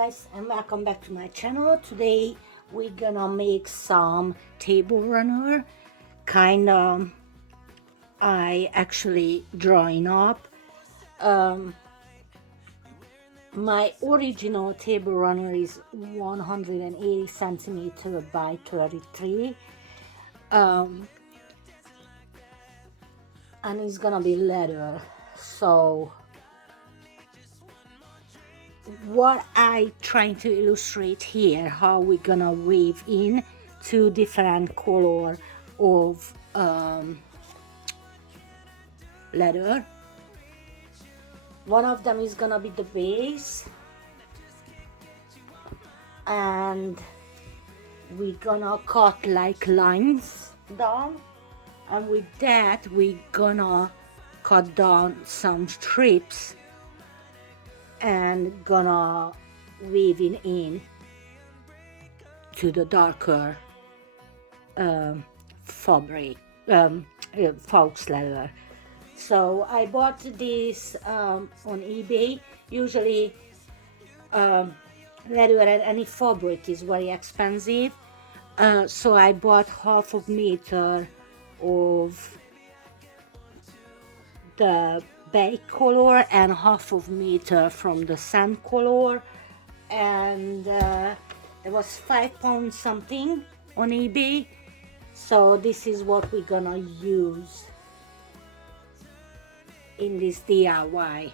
guys, and welcome back to my channel. Today we're gonna make some table runner. Kinda I actually drawing up. My original table runner is 180 centimeter by 33. And it's gonna be leather. So what I trying to illustrate here, how we're gonna weave in two different color of leather. One of them is gonna be the base, and we're gonna cut like lines down, and with that we're gonna cut down some strips and gonna weave it in to the darker fabric, fox leather. So I bought this on eBay. Usually leather and any fabric is very expensive, so I bought half of meter of the beige color and half of meter from the sand color, and it was £5 something on eBay. So this is what we're gonna use in this DIY.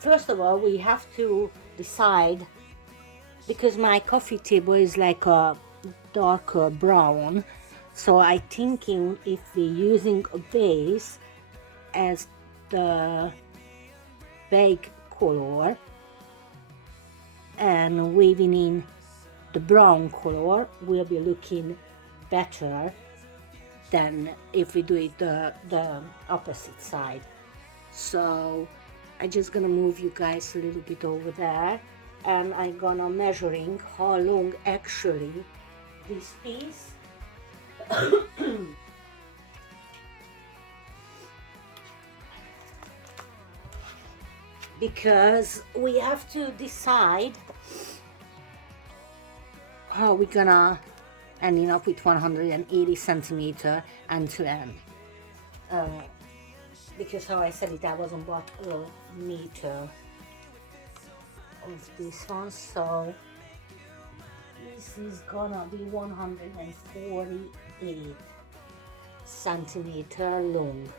First of all, we have to decide, because my coffee table is like a darker brown, so I thinking if we're using a base as the beige color and weaving in the brown color will be looking better than if we do it the opposite side. So I just gonna move you guys a little bit over there, and I'm gonna measuring how long actually this piece because we have to decide how we're gonna ending up with 180 centimeter end to end, because how I said it, I wasn't bought a meter of this one, so this is gonna be 148 centimeter long.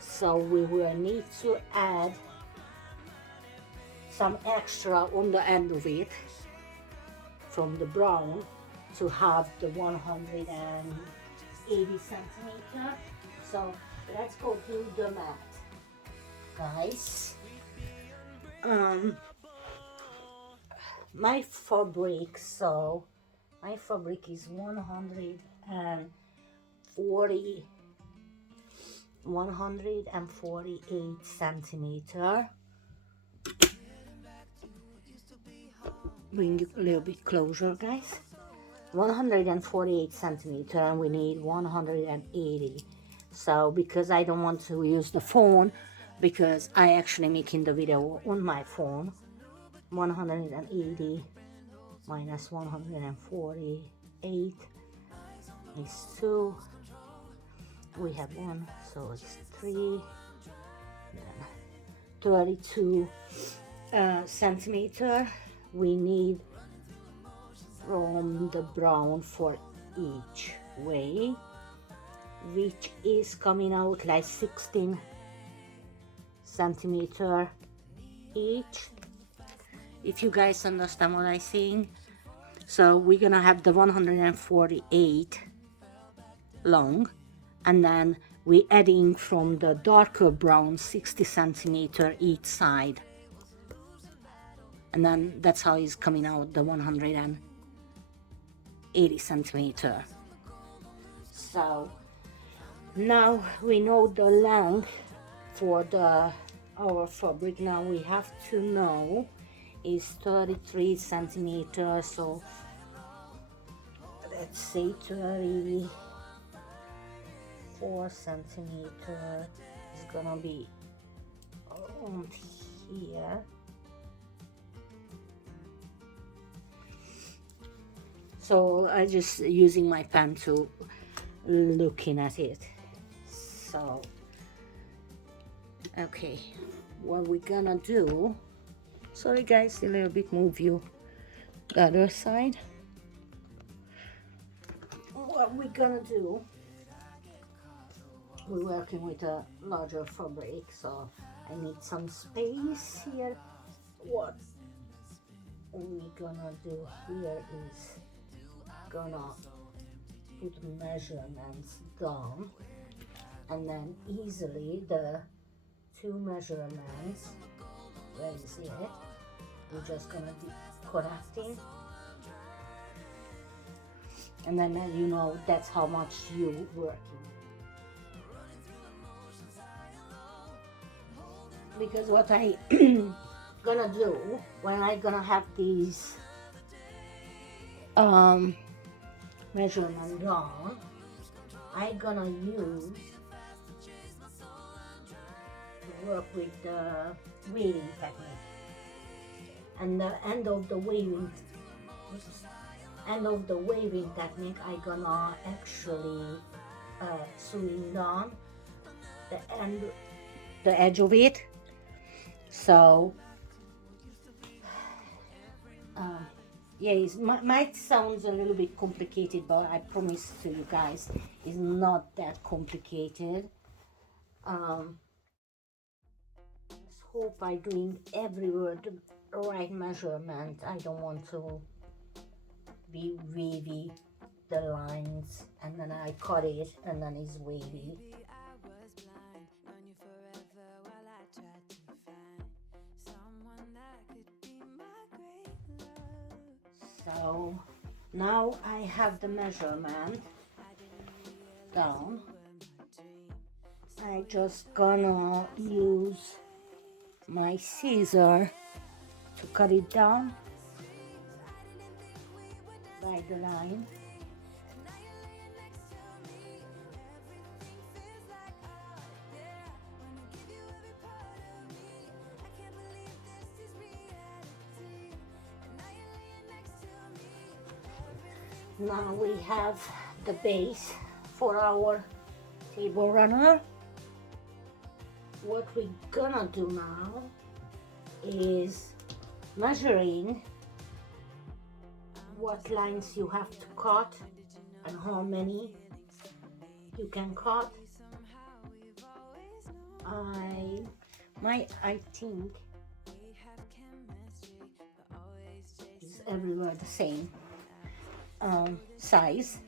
So we will need to add some extra on the end of it from the brown to have the 180 centimeter. So let's go do the math, guys. My fabric, so my fabric is 148 centimeter. Bring it a little bit closer, guys. 148 centimeter, and we need 180. So because I don't want to use the phone, because I actually making the video on my phone, 180 minus 148 is 2. We have 1, so it's 3. Then 32 centimeter we need from the brown for each way, which is coming out like 16 centimeter each, if you guys understand what I'm saying. So we're gonna have the 148 long, and then we adding from the darker brown 60 centimeter each side, and then that's how it's coming out, the 180 centimeter. So now we know the length for our fabric. Now we have to know is 33 centimeters, so let's say 34 centimeter is gonna be around here. So I just using my pen to looking at it. So okay, what we're gonna do, sorry guys, a little bit move you the other side. What we're gonna do, we're working with a larger fabric, so I need some space here. What we're gonna do here is gonna put measurements down, and then easily the two measurements, where is it, we're just gonna be connecting, and then you know that's how much you working. Because what I gonna do when I gonna have these measurement done, I gonna use to work with the waving technique, and the end of the waving technique I gonna actually sewing down the edge of it. So yeah, it might sound a little bit complicated, but I promise to you guys it's not that complicated. Let's hope I'm doing every word the right measurement. I don't want to be wavy the lines and then I cut it and then it's wavy. So now I have the measurement down. I just gonna use my scissor to cut it down by the line. Now we have the base for our table runner. What we're gonna do now is measuring what lines you have to cut and how many you can cut. I think it's everywhere the same size.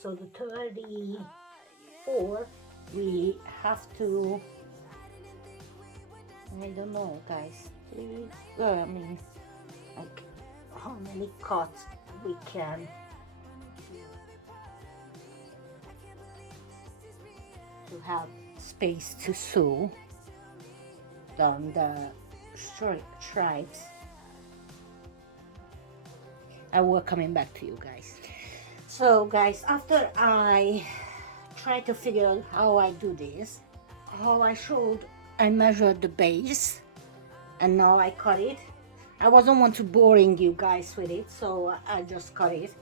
So the 34 we have to, I don't know guys, I mean like how many cuts we can to have space to sew down the stripes. I will coming back to you guys. So guys, after I try to figure out how I do this, how I showed, I measured the base and now I cut it. I wasn't want to boring you guys with it, so I just cut it.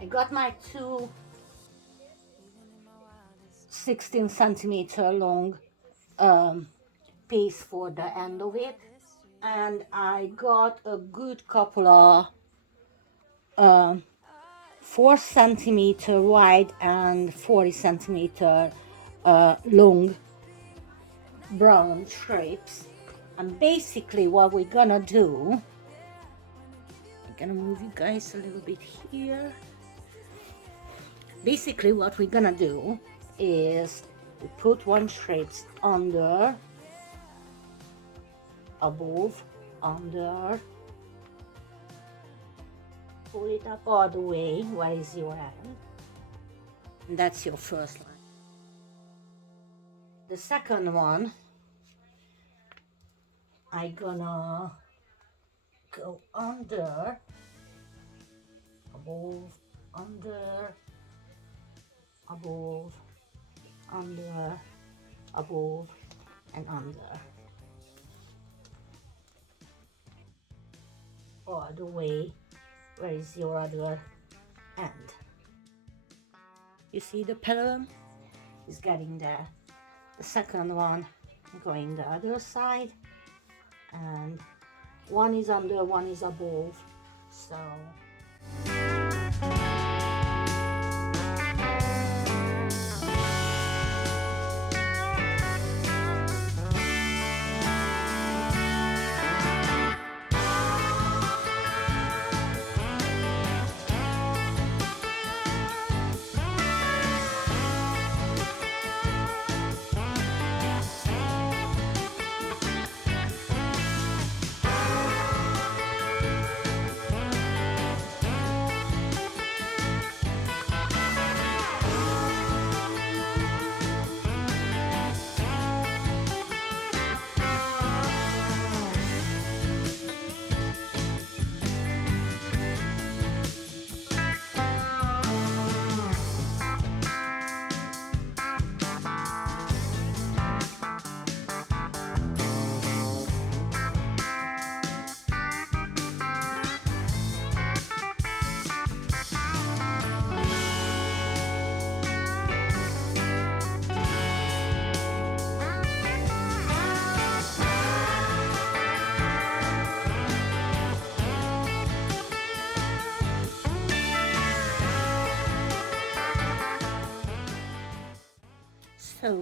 I got my two 16 centimeter long piece for the end of it, and I got a good couple of 4 centimeter wide and 40 centimeter long brown strips. And basically what we're gonna do, I'm gonna move you guys a little bit here. Basically what we're gonna do is we put one strips under, above, under, pull it up all the way. Where is your hand? And that's your first line. The second one, I gonna go under, above, under, above, under, above, and under. all the way. Where is your other end? You see the pattern is getting there. The second one going the other side, and one is under, one is above. So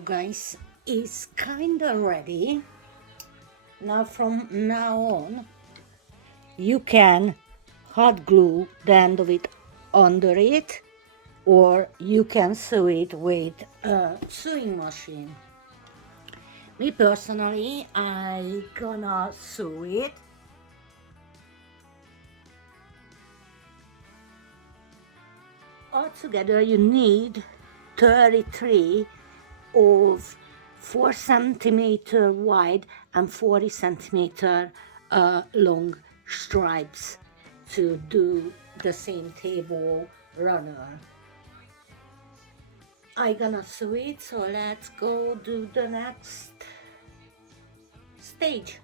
guys, it's kinda ready. Now from now on, you can hot glue the end of it under it, or you can sew it with a sewing machine. Me personally, I gonna sew it. Altogether you need 33 of 4 centimeter wide and 40 centimeter long stripes to do the same table runner. I gonna sew it, so let's go do the next stage.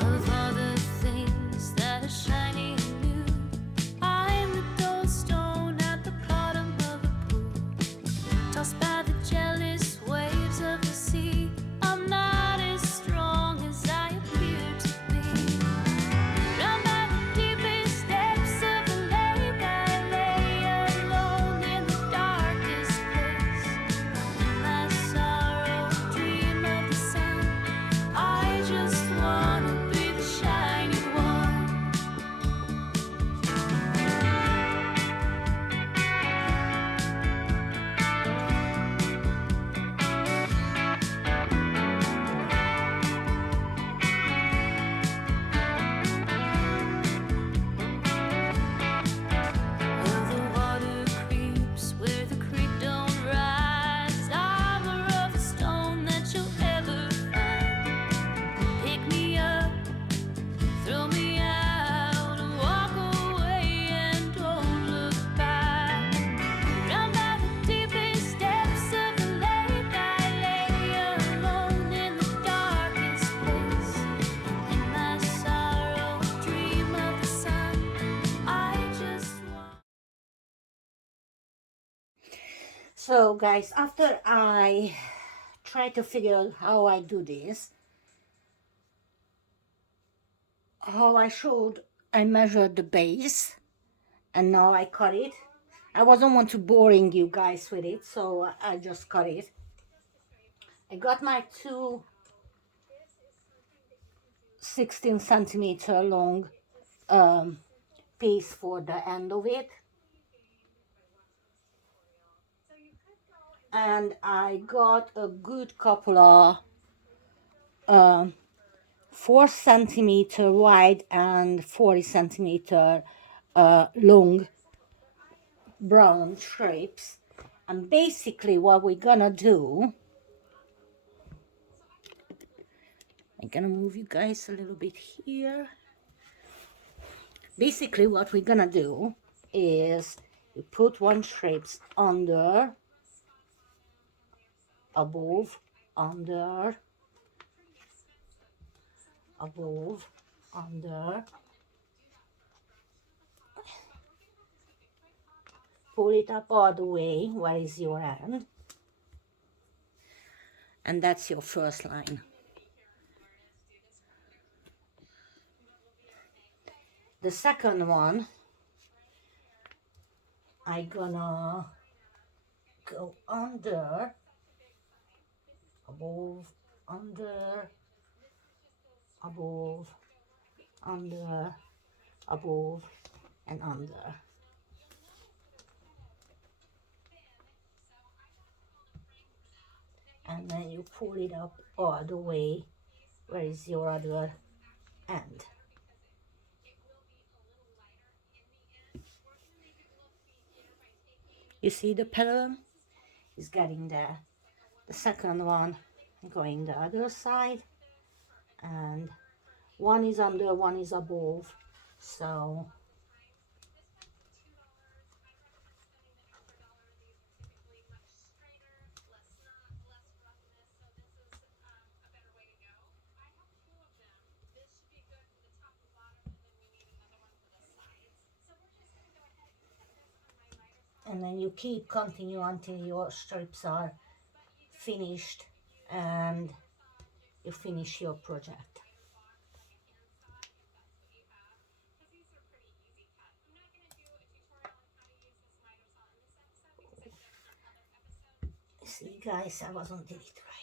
Of all the things that are shiny and new, I'm the dull stone at the bottom of a pool, tossed by the jealous waves of the sea. I'm not as strong as I appear to be. Round by the deepest depths of the lake, I lay alone in the darkest place. In my sorrow, dream of the sun. I just wanna be the shiny one. Well, the water creeps where the creek don't rise. I'm a roughest stone that you'll ever find. Pick me up, throw me out, walk away and don't look back. Round by the deepest depths of the lake, I lay alone in the darkest place. In my sorrow, dream of the sun. I just want. So guys, after I try to figure out how I do this, how I showed, I measured the base and now I cut it. I wasn't want to boring you guys with it, so I just cut it. I got my two 16 centimeter long piece for the end of it. and I got a good couple of 4 centimeter wide and 40 centimeter long brown strips. And basically what we're gonna do, I'm gonna move you guys a little bit here. Basically what we're gonna do is you put one strips under, above, under, above, under, pull it up all the way where is your end, and that's your first line. The second one, I gonna go under, above, under, above, under, above, and under. And then you pull it up all the way where is your other end. You see the pattern is getting there. The second one going the other side, and one is under, one is above. So and then you keep continue until your strips are finished and you finish your project. See guys, I wasn't did it right.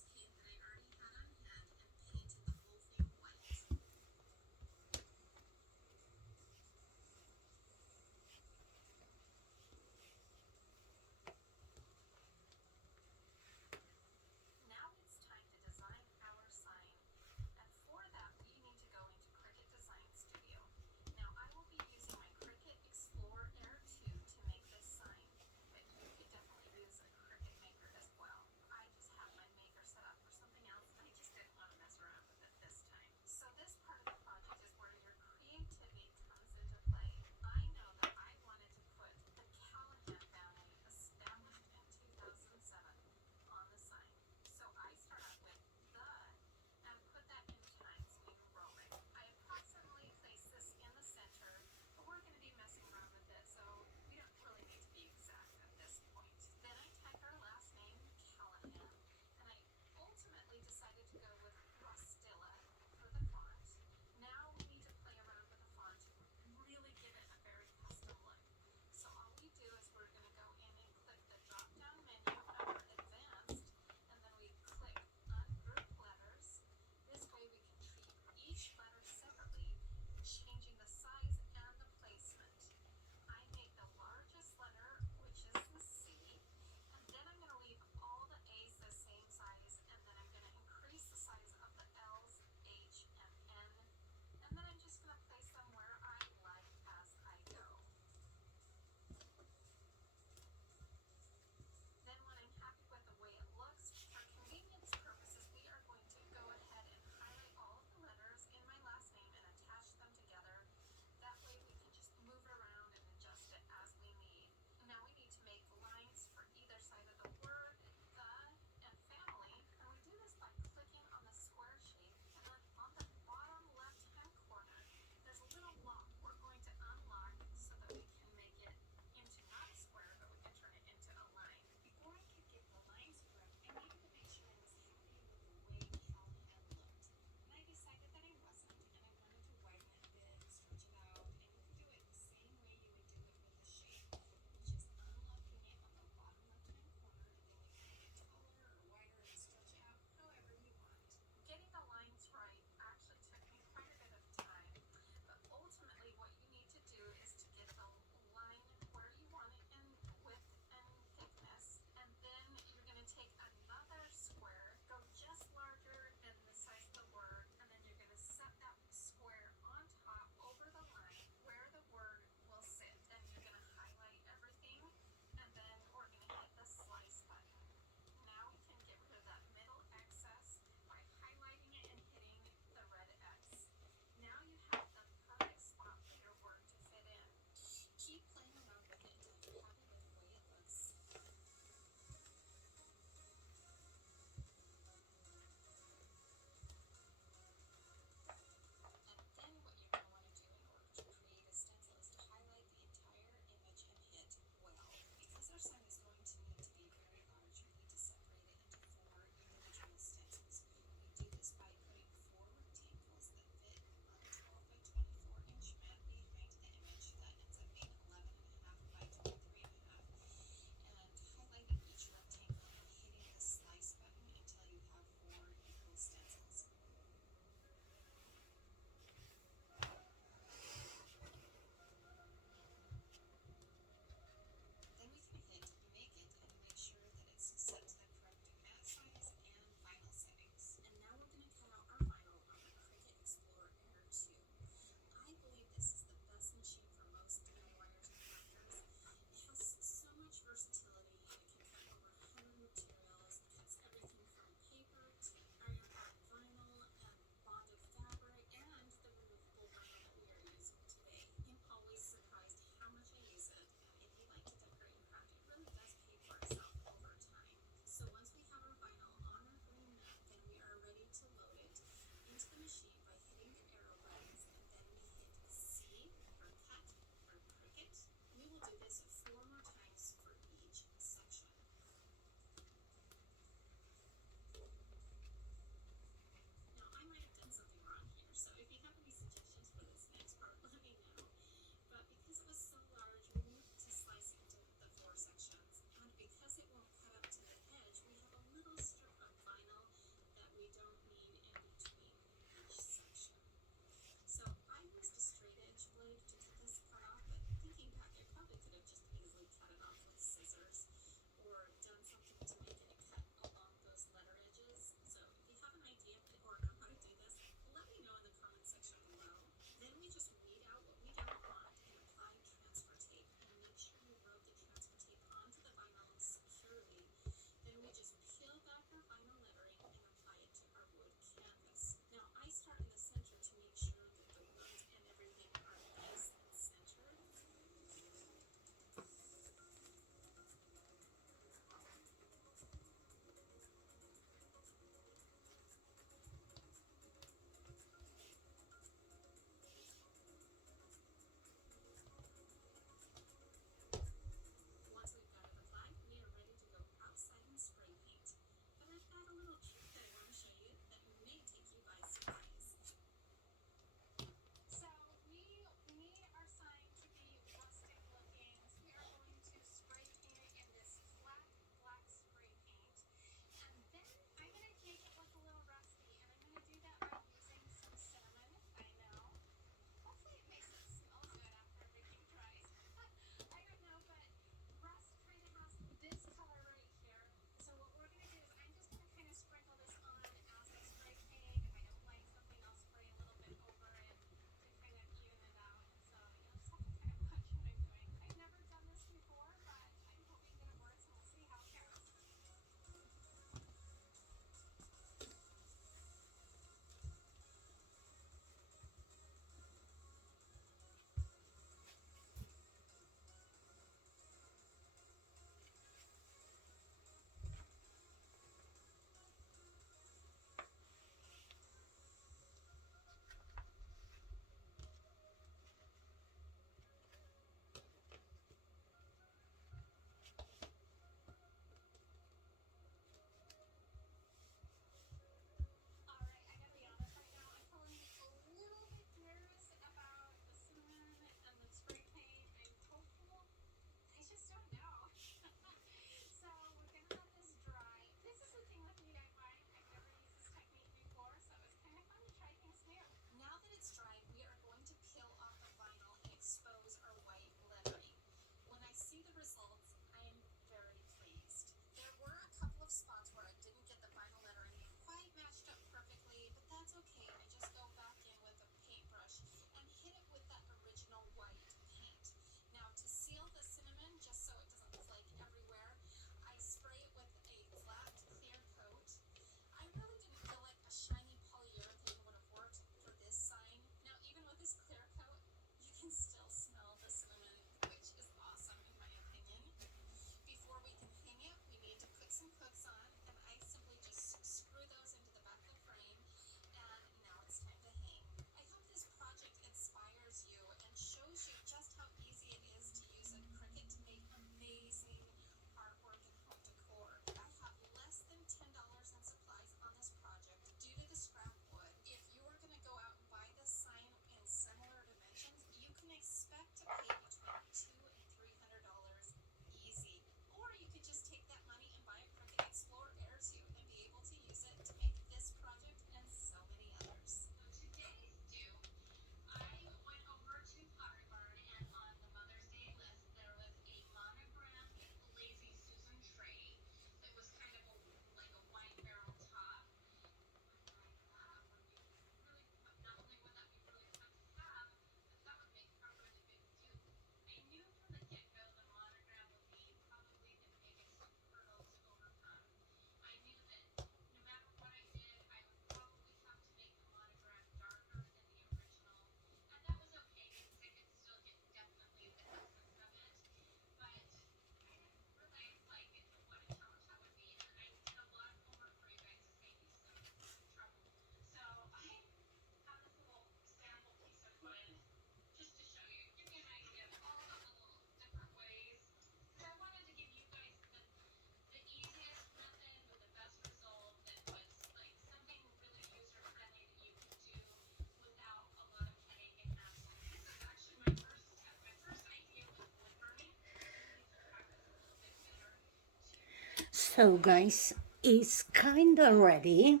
So guys, it's kinda ready.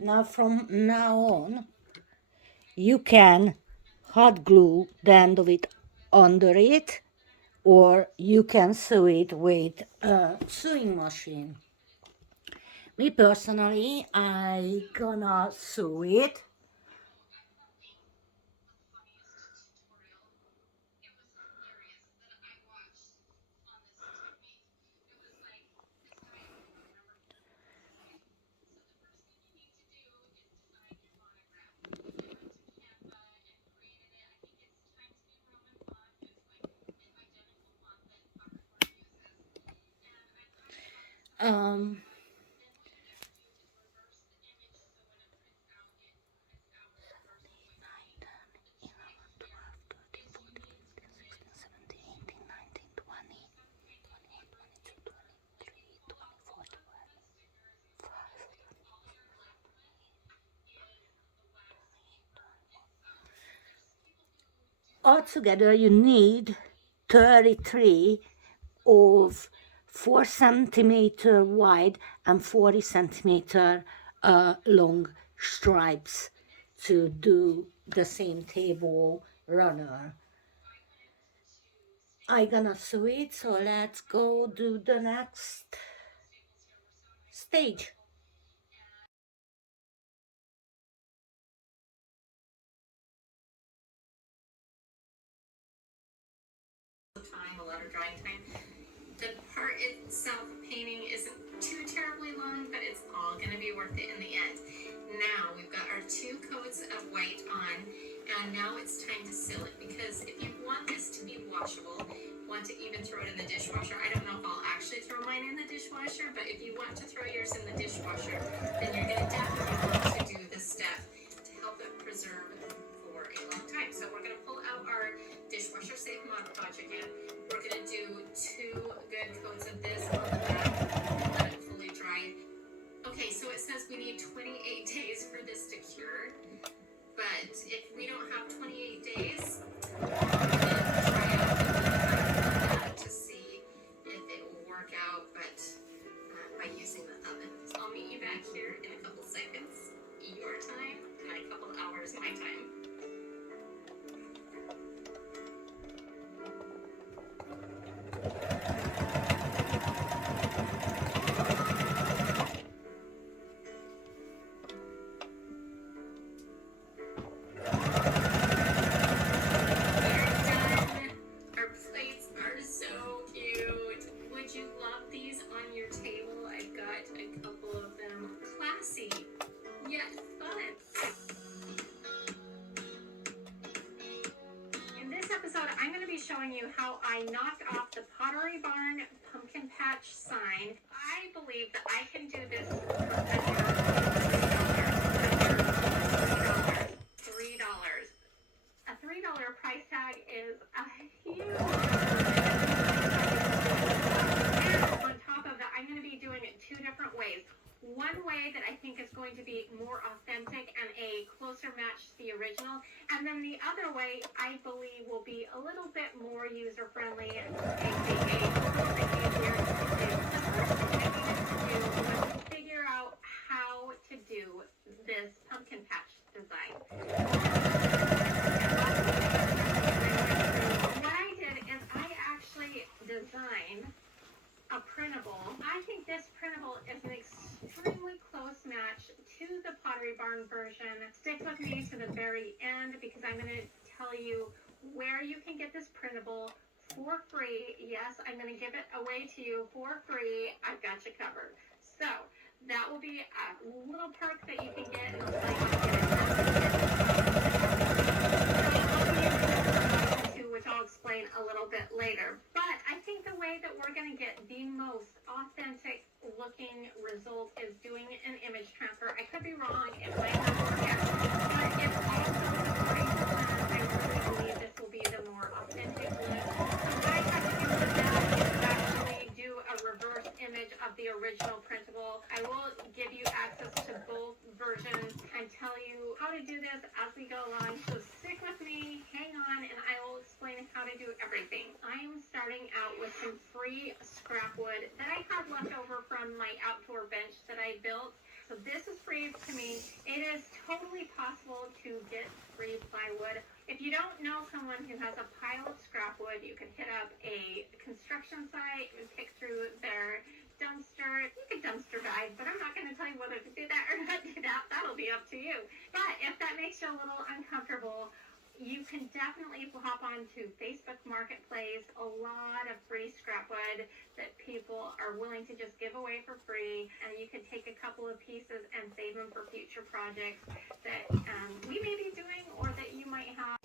Now from now on, you can hot glue the end of it under it, or you can sew it with a sewing machine. Me personally, I gonna sew it. Um, altogether you need 33 of 4 centimeter wide and 40 centimeter long stripes to do the same table runner. I gonna sew it, so let's go do the next stage. Time, a lot of drying time. The part itself, painting, isn't too terribly long, but it's all going to be worth it in the end. Now we've got our 2 coats of white on, and now it's time to seal it, because if you want this to be washable, want to even throw it in the dishwasher, I don't know if I'll actually throw mine in the dishwasher, but if you want to throw yours in the dishwasher, then you're going to definitely want to do this step to help it preserve for a long time. So we're going to pull out our dishwasher safe Mod Podge again. We're going to do 2 good coats of this on the back, let it fully dry. Okay, so it says we need 28 days for this to cure, but if we don't have 28 days, we're going to try out to see if it will work out, but by using the oven. So I'll meet you back here in a couple seconds, your time, and a couple hours, my time. Our plates are so cute. Would you love these on your table? I've got a couple of them. Classy, yet fun. In this episode, I'm going to be showing you how I knocked off the Pottery Barn pumpkin patch sign. I believe that I can do this for $3. A $3 price tag is a huge. And on top of that, I'm going to be doing it 2 different ways. One way that I think is going to be more authentic and a closer match to the original, and then the other way I believe will be a little bit more user friendly, aka a little bit easier to do. The first thing I needed to do was figure out how to do this pumpkin patch design. What I did is I actually designed a printable. I think this printable is an extremely close match to the Pottery Barn version. Stick with me to the very end, because I'm going to tell you where you can get this printable for free. Yes, I'm going to give it away to you for free. I've got you covered. So that will be a little perk that you can get, and I'll tell you how to get it. Which I'll explain a little bit later. But I think the way that we're going to get the most authentic looking result is doing an image transfer. I could be wrong, it might not work out, but it's also the price plan. I really believe this will be the more authentic look. So what I have to do with that is actually do a reverse image of the original printable. I will give you access to both versions and tell you how to do this as we go along. So stick with me, hang on, and I will explain showing how to do everything. I'm starting out with some free scrap wood that I had left over from my outdoor bench that I built. So this is free to me. It is totally possible to get free plywood. If you don't know someone who has a pile of scrap wood, you can hit up a construction site and pick through their dumpster. You can dumpster dive, but I'm not going to tell you whether to do that or not do that. That'll be up to you. But if that makes you a little uncomfortable, you can definitely hop onto Facebook Marketplace. A lot of free scrap wood that people are willing to just give away for free, and you can take a couple of pieces and save them for future projects that we may be doing or that you might have.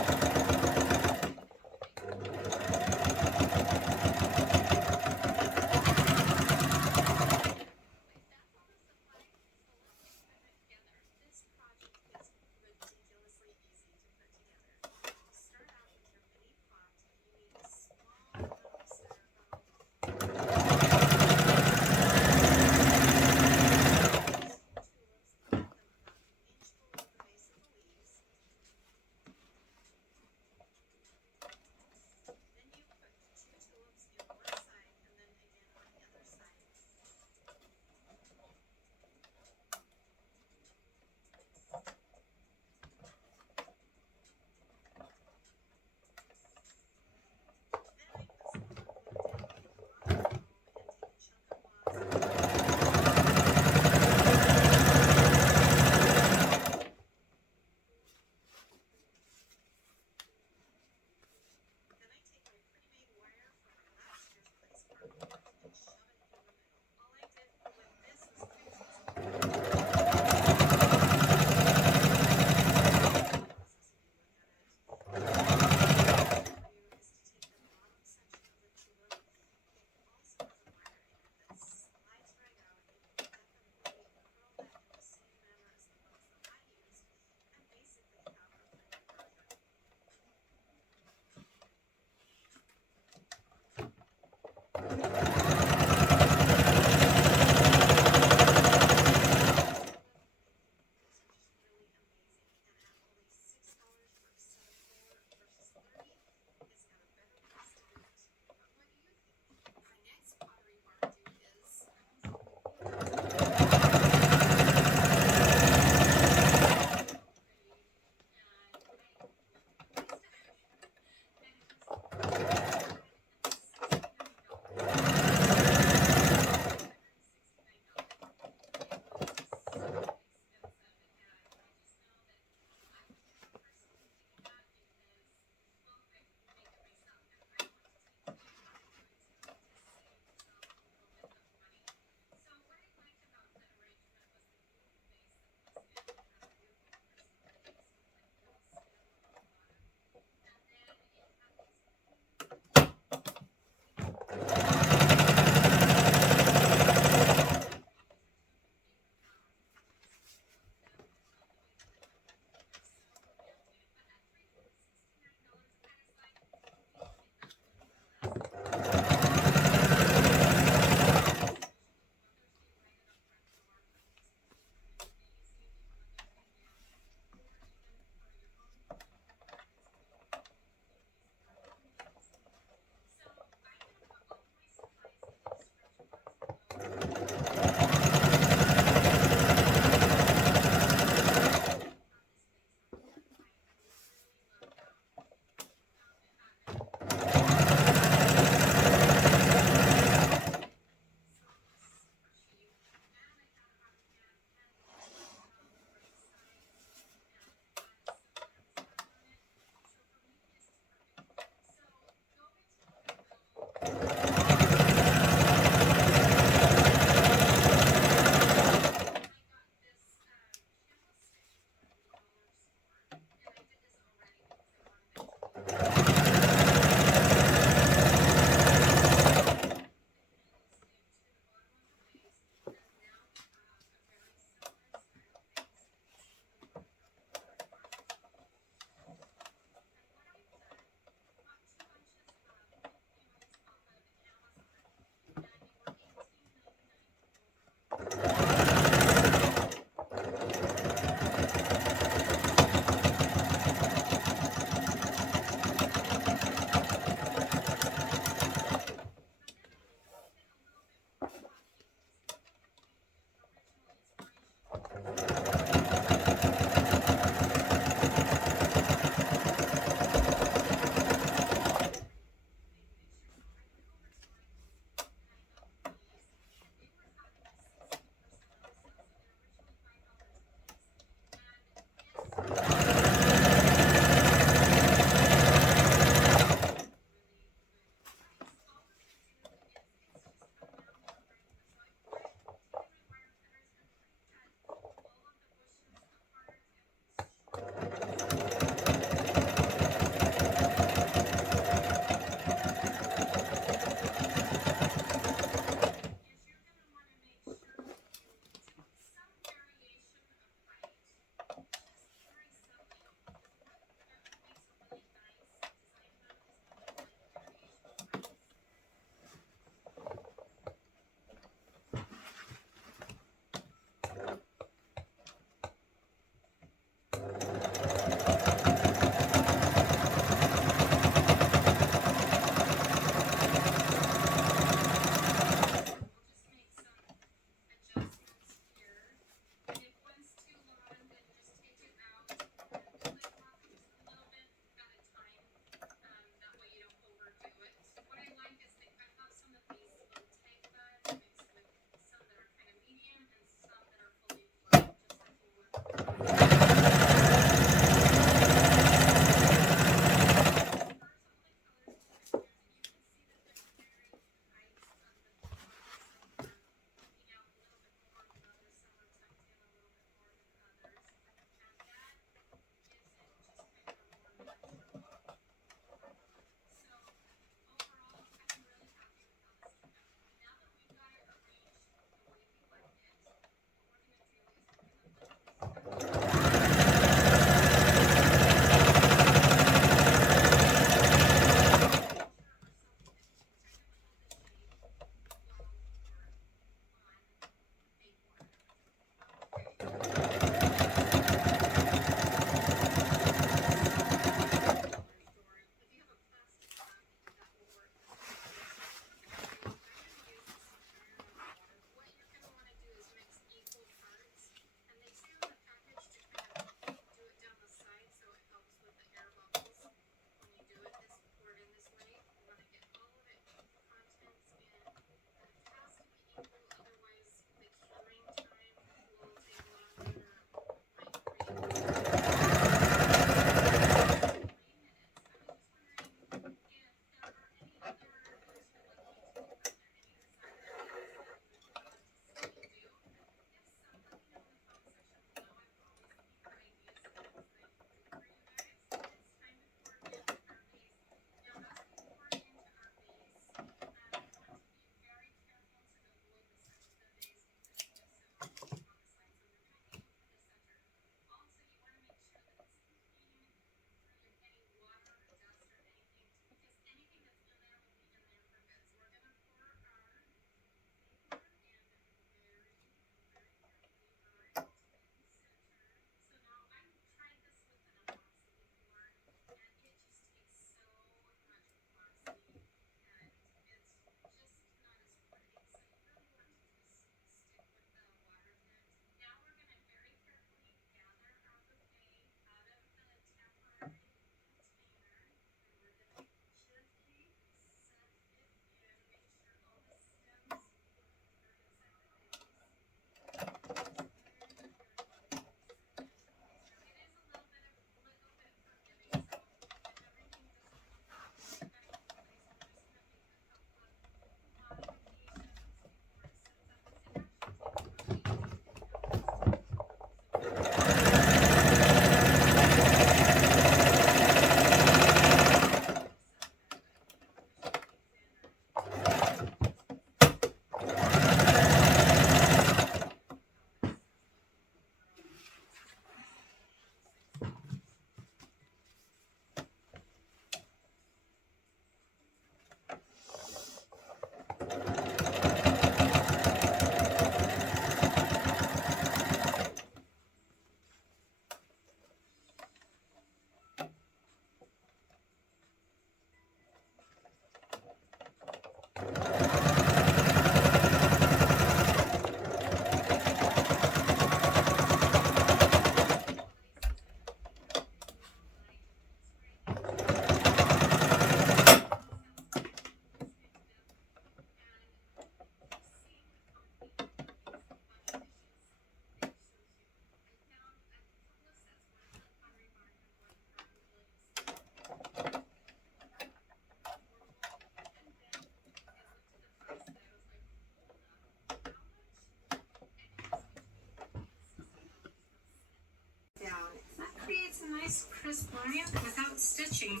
nice crisp line without stitching.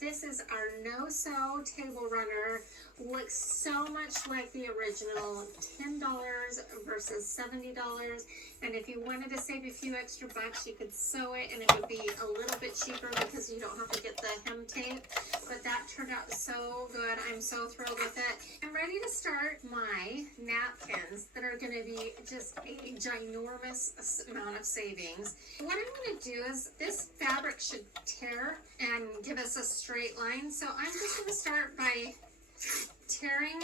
This is our no-sew table runner. Looks so much like the original, $10 versus $70. And if you wanted to save a few extra bucks, you could sew it and it would be a little bit cheaper because you don't have to get the hem tape. But that turned out so good. I'm so thrilled with it. I'm ready to start my napkins that are going to be just a ginormous amount of savings. What I'm going to do is, this fabric should tear and give us a straight line. So I'm just going to start by tearing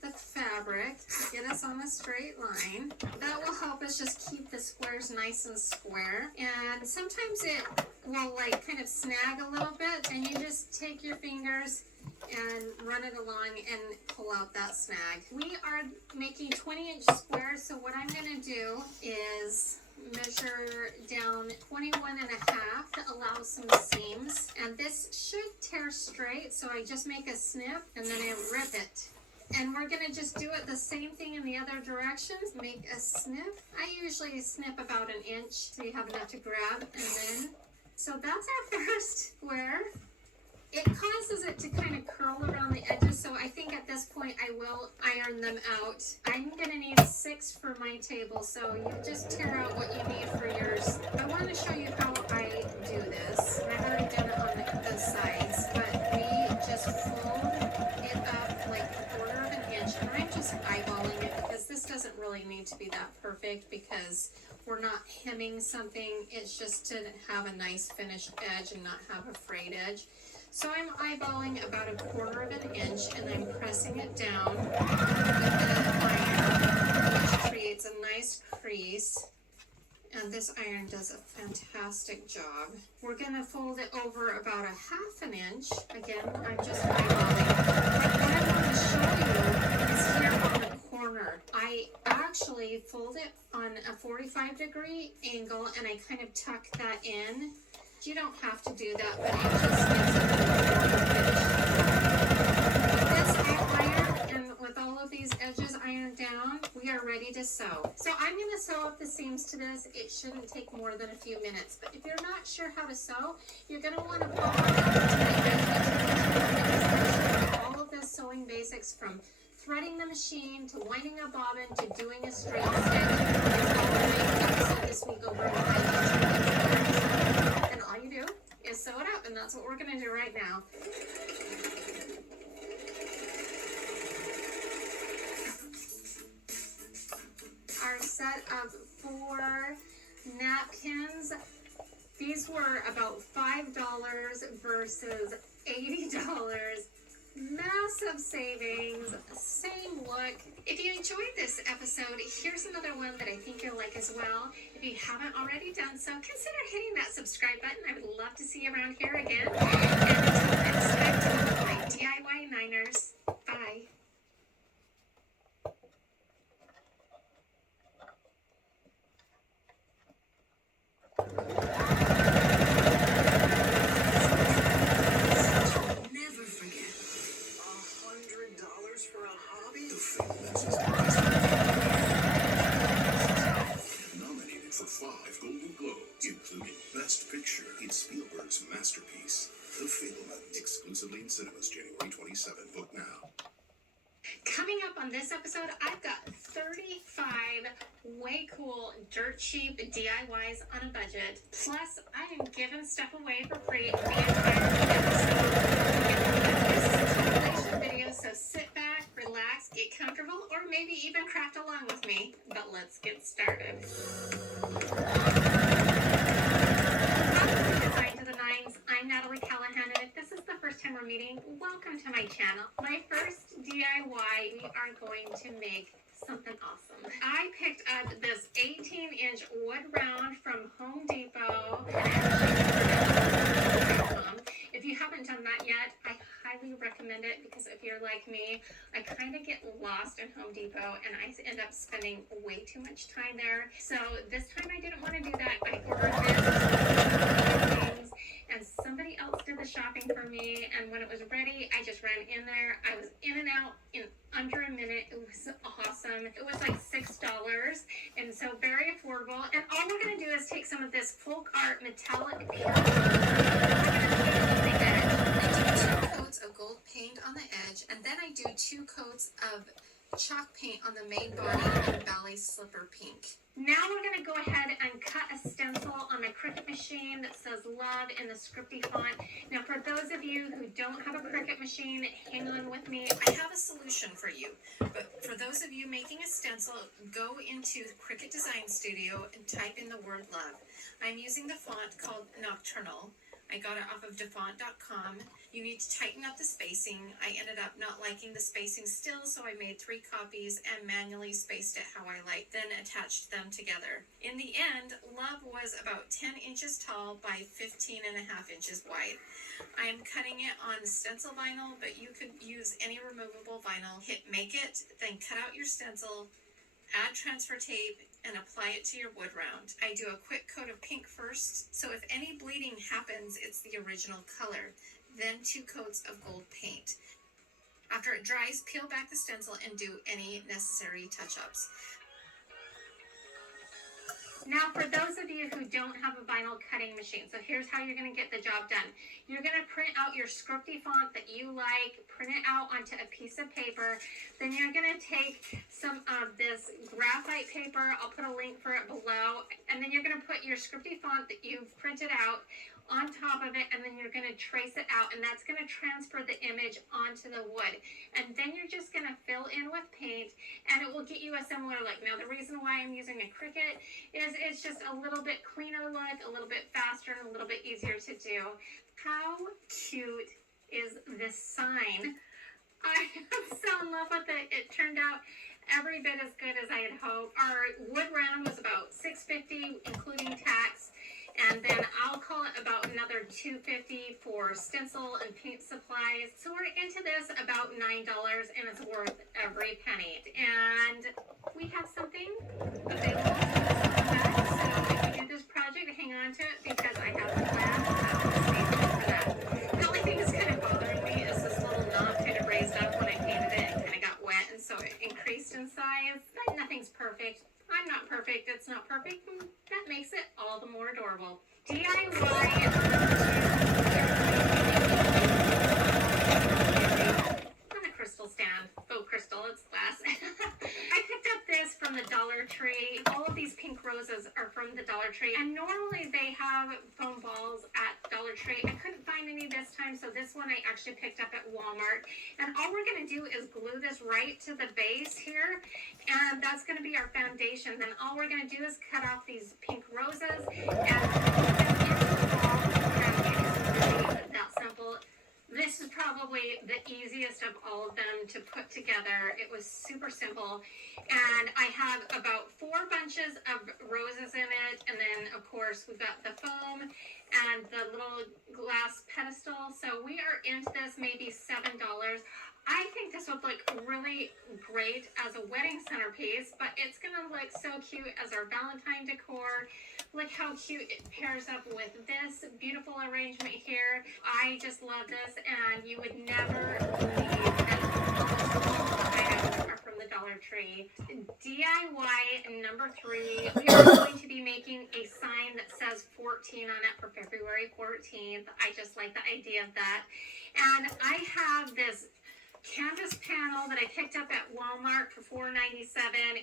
the fabric to get us on a straight line. That will help us just keep the squares nice and square. And sometimes it will like kind of snag a little bit, and you just take your fingers and run it along and pull out that snag. We are making 20-inch squares, so what I'm going to do is measure down 21 and a half to allow some seams, and this should tear straight, so I just make a snip and then I rip it. And we're going to just do it the same thing in the other directions. Make a snip. I usually snip about an inch so you have enough to grab, and then so that's our first square. It causes it to kind of curl around the edges, so I think at this point I will iron them out. I'm going to need 6 for my table, so you just tear out what you need for yours. I want to show you how I do this. I've already done it on the sides, but we just fold it up like a quarter of an inch, and I'm just eyeballing it because this doesn't really need to be that perfect because we're not hemming something. It's just to have a nice finished edge and not have a frayed edge. So I'm eyeballing about a quarter of an inch, and I'm pressing it down with the iron, which creates a nice crease. And this iron does a fantastic job. We're gonna fold it over about a half an inch. Again, I'm just eyeballing. But what I want to show you is here on the corner. I actually fold it on a 45-degree angle, and I kind of tuck that in. You don't have to do that, but it just gives it a little finish. With this iron and with all of these edges ironed down, we are ready to sew. So I'm going to sew up the seams to this. It shouldn't take more than a few minutes, but if you're not sure how to sew, you're going to want to pause all of the sewing basics, from threading the machine to winding a bobbin to doing a straight stitch. It's all the episode this week over and all you do is sew it up, and that's what we're going to do right now. Our set of 4 napkins, these were about $5 versus $80. Massive savings, same look. If you enjoyed this episode, here's another one that I think you'll like as well. If you haven't already done so, consider hitting that subscribe button. I would love to see you around here again. And until next time, my DIY Niners. Bye. Nominated for 5 Golden Globes, including Best Picture in Spielberg's masterpiece, The Fabelmans, exclusively in cinemas January 27. Book now. Coming up on this episode, I've got 35 way cool, dirt cheap DIYs on a budget. Plus, I am giving stuff away for free the entire episode. This is a compilation video, so sit back, relax, get comfortable, or maybe even craft along with me. But let's get started. Design to the Nines. I'm Natalie Callahan, and if this is the first time we're meeting, welcome to my channel. My first DIY, we are going to make something awesome. I picked up this 18-inch wood round from Home Depot. If you haven't done that yet, I highly recommend it, because if you're like me, I kind of get lost in Home Depot and I end up spending way too much time there. So this time I didn't want to do that. I ordered this and somebody else did the shopping for me, and when it was ready, I just ran in there. I was in and out in under a minute. It was awesome. It was like $6, and so very affordable. And all we're going to do is take some of this full Folk Art Metallic Pure. I do 2 coats of gold paint on the edge, and then I do 2 coats of chalk paint on the main body in Ballet Slipper Pink. Now we're going to go ahead and cut a stencil on the Cricut machine that says love in the scripty font. Now for those of you who don't have a Cricut machine, hang on with me. I have a solution for you. But for those of you making a stencil, go into Cricut Design Studio and type in the word love. I'm using the font called Nocturnal. I got it off of dafont.com. You need to tighten up the spacing. I ended up not liking the spacing still, so I made 3 copies and manually spaced it how I like, then attached them together. In the end, Love was about 10 inches tall by 15.5 inches wide. I am cutting it on stencil vinyl, but you could use any removable vinyl. Hit make it, then cut out your stencil, add transfer tape, and apply it to your wood round. I do a quick coat of pink first, so if any bleeding happens, it's the original color. Then 2 coats of gold paint. After it dries, peel back the stencil and do any necessary touch-ups. Now for those of you who don't have a vinyl cutting machine, so here's how you're going to get the job done. You're going to print out your scripty font that you like, print it out onto a piece of paper. Then you're going to take some of this graphite paper, I'll put a link for it below, and then you're going to put your scripty font that you've printed out on top of it, and then you're going to trace it out, and that's going to transfer the image onto the wood. And then you're just going to fill in with paint, and it will get you a similar look. Now the reason why I'm using a Cricut is it's just a little bit cleaner look, a little bit faster, and a little bit easier to do. How cute is this sign? I am so in love with it. It turned out every bit as good as I had hoped. Our wood round was about $6.50 including tax. And then I'll call it about another $2.50 for stencil and paint supplies. So we're into this about $9, and it's worth every penny. And we have something available. So if you do this project, hang on to it because I have a plan for that. The only thing that's kind of bothering me is this little knob kind of raised up when I painted it and kind of got wet, and so it increased in size. But nothing's perfect. I'm not perfect, it's not perfect, and that makes it all the more adorable. DIY on a crystal stand. Oh, crystal, it's glass. I picked up this from the Dollar Tree. All of these pink roses are from the Dollar Tree, and normally they have foam balls at Dollar Tree. I couldn't find any this time, so this one I actually picked up at Walmart. And all we're going to do is glue this right to the base here, and that's going to be our foundation. Then all we're going to do is cut off these pink roses and put them into the ball, and it's really that simple. This is probably the easiest of all of them to put together. It was super simple, and I have about 4 bunches of roses in it, and then of course we've got the foam and the little glass pedestal. So we are into this maybe $7. I think this would look really great as a wedding centerpiece, but it's gonna look so cute as our Valentine decor. Look how cute it pairs up with this beautiful arrangement here. I just love this, and you would never believe that items are from the Dollar Tree. DIY number 3. We are going to be making a sign that says 14 on it for February 14th. I just like the idea of that. And I have this canvas panel that I picked up at Walmart for $4.97.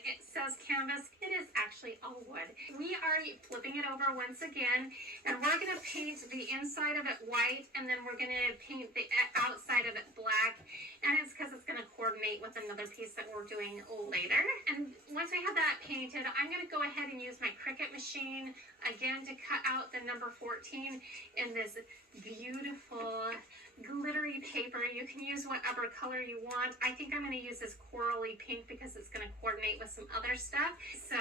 It says canvas. It is actually all wood. We are flipping it over once again, and we're going to paint the inside of it white, and then we're going to paint the outside of it black. And it's because it's going to coordinate with another piece that we're doing later. And once we have that painted, I'm going to go ahead and use my Cricut machine again to cut out the number 14 in this beautiful glittery paper. You can use whatever color you want. I think I'm going to use this corally pink because it's going to coordinate with some other stuff. So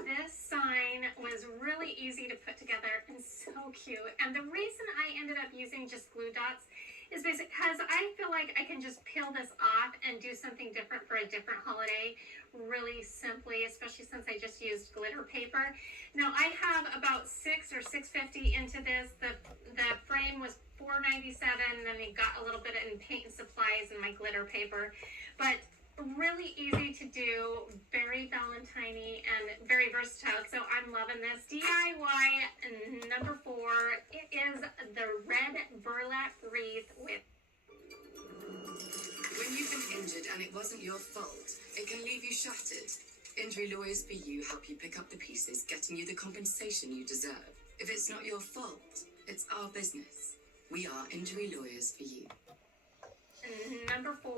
this sign was really easy to put together and so cute. And the reason I ended up using just glue dots is because I feel like I can just peel this off and do something different for a different holiday really simply, especially since I just used glitter paper. Now I have about $6 or $6.50 into this. The frame was $4.97, and then we got a little bit in paint and supplies and my glitter paper. But really easy to do, very Valentine-y, and very versatile. So I'm loving this. DIY number 4. It is the red burlap wreath with. When you've been injured and it wasn't your fault, it can leave you shattered. Injury Lawyers for You help you pick up the pieces, getting you the compensation you deserve. If it's not your fault, it's our business. We are Injury Lawyers for You. Number 4,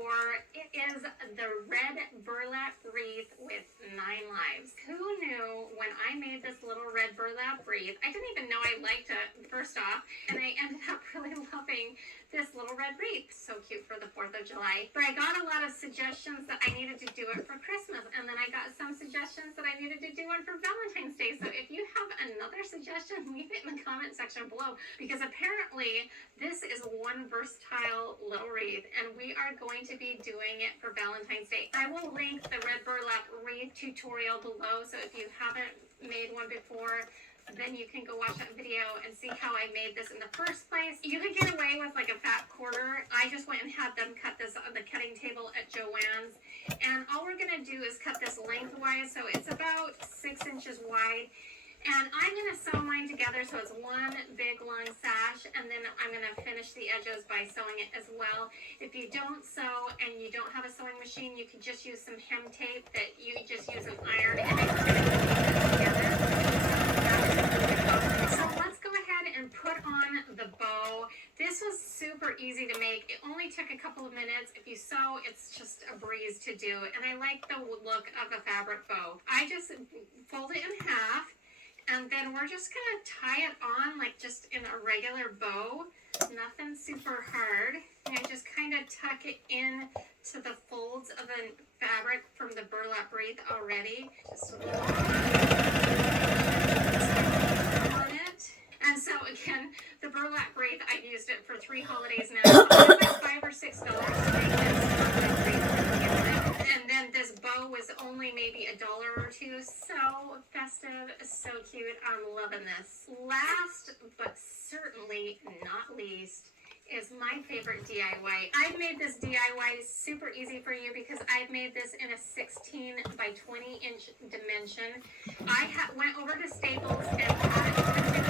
it is the red burlap wreath with 9 lives. Who knew when I made this little red burlap wreath, I didn't even know I liked it, first off, and I ended up really loving this little red wreath. So cute for the 4th of July. But I got a lot of suggestions that I needed to do it for Christmas, and then I got some suggestions that I needed to do one for Valentine's Day. So if you have another suggestion, leave it in the comment section below, because apparently this is one versatile little wreath, and we are going to be doing it for Valentine's Day. I will link the red burlap wreath tutorial below, so if you haven't made one before, then you can go watch that video and see how I made this in the first place. You could get away with like a fat quarter. I just went and had them cut this on the cutting table at Joann's. And all we're gonna do is cut this lengthwise, so it's about 6 inches wide. And I'm gonna sew mine together so it's one big long sash, and then I'm gonna finish the edges by sewing it as well. If you don't sew and you don't have a sewing machine, you could just use some hem tape that you just use an iron and it together. So let's go ahead and put on the bow. This was super easy to make. It only took a couple of minutes. If you sew, it's just a breeze to do. And I like the look of a fabric bow. I just fold it in half, and then we're just gonna tie it on like just in a regular bow. Nothing super hard. And I just kind of tuck it in to the folds of the fabric from the burlap wreath already. Just on it. And so again, the burlap wreath, I've used it for 3 holidays now. It was like $5 or $6 to make this burlap wreath. And then this bow was only maybe $1 or $2. So festive, so cute. I'm loving this. Last but certainly not least is my favorite DIY. I've made this DIY super easy for you because I've made this in a 16 by 20 inch dimension. I went over to Staples and had it printed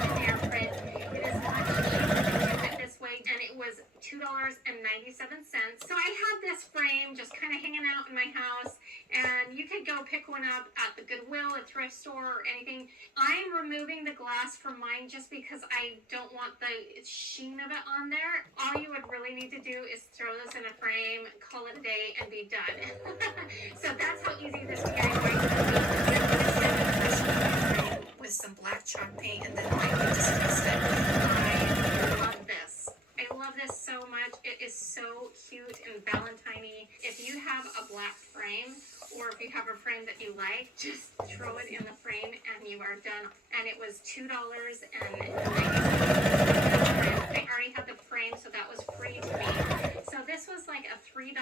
on air print. It is much cheaper to do it this way, and it was $2.97. So I had this frame just kind of hanging out in my house, and you could go pick one up at the Goodwill, a thrift store, or anything. I'm removing the glass from mine just because I don't want the sheen of it on there. All you would really need to do is throw this in a frame, call it a day, and be done. So that's how easy this DIY is. With some black chalk paint and then lightly distressed it. I love this. I love this so much. It is so cute and Valentine-y. If you have a black frame, or if you have a frame that you like, just throw it in the frame and you are done. And it was $2.90. I already had the frame, so that was free to me. So this was like a $3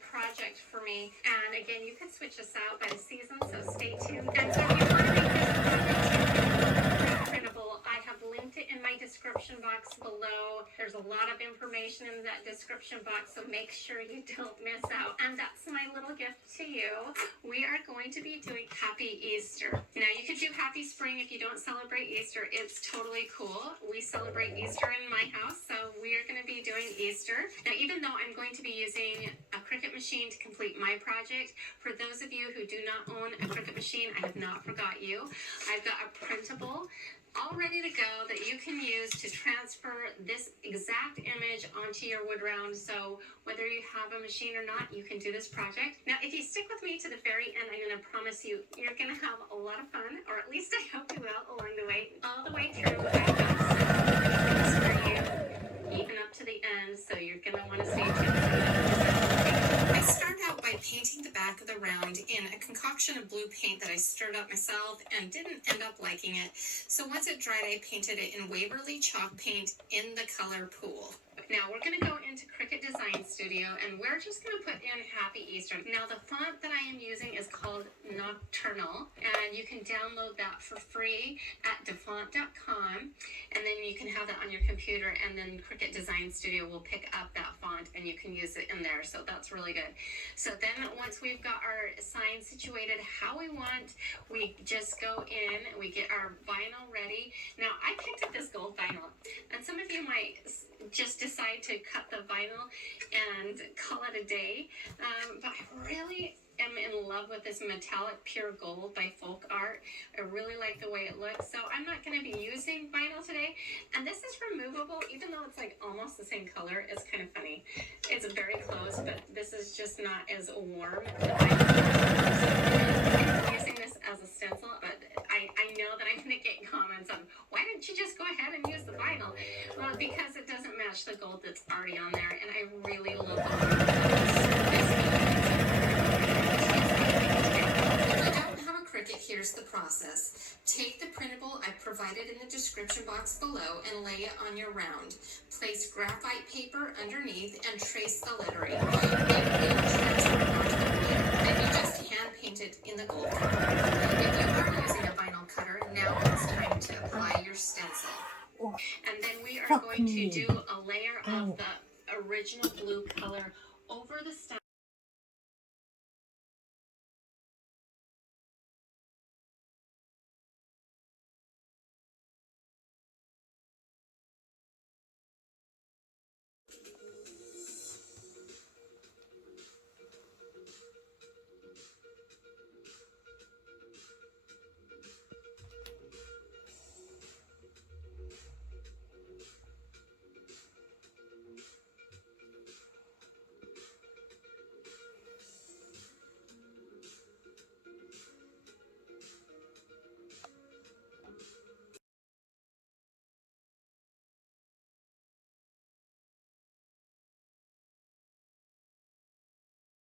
project for me. And again, you could switch this out by the season, so stay tuned. And so if you want to make this project printable, I have linked it in my description box below. There's a lot of information in that description box, so make sure you don't miss out. And that's my little gift to you. We are going to be doing Happy Easter. Now, you could do Happy Spring if you don't celebrate Easter. It's totally cool. We celebrate Easter in my house, so we are going to be doing Easter. Now, even though I'm going to be using a Cricut machine to complete my project, for those of you who do not own a Cricut machine, I have not forgot you. I've got a printable all ready to go that you can use to transfer this exact image onto your wood round. So whether you have a machine or not, you can do this project. Now, if you stick with me to the very end, I'm going to promise you, you're going to have a lot of fun, or at least I hope you will along the way. All the way through, I've got some things for you, even up to the end, so you're going to want to stay tuned. I start out by painting the back of the round in a concoction of blue paint that I stirred up myself and didn't end up liking it. So once it dried, I painted it in Waverly chalk paint in the color Pool. Now we're going to go into Cricut Design Studio and we're just going to put in Happy Easter. Now the font that I am using is called Nocturnal, and you can download that for free at defont.com, and then you can have that on your computer, and then Cricut Design Studio will pick up that font and you can use it in there. So that's really good. So then once we've got our sign situated how we want, we just go in, we get our vinyl ready. Now I picked up this gold vinyl, and some of you might just decide to cut the vinyl and call it a day, but I really am in love with this metallic pure gold by Folk Art. I really like the way it looks, so I'm not going to be using vinyl today. And this is removable, even though it's like almost the same color. It's kind of funny. It's very close, but this is just not as warm. I'm using this as a stencil, but I know that I'm going to get comments on, why didn't you just go ahead and use the vinyl? Well, because it doesn't match the gold that's already on there, and I really love Cricut, here's the process. Take the printable I provided in the description box below and lay it on your round. Place graphite paper underneath and trace the lettering. It will transfer onto the paper. Then you just hand paint it in the gold. If you are using a vinyl cutter, now it's time to apply your stencil. And then we are going to do a layer of the original blue color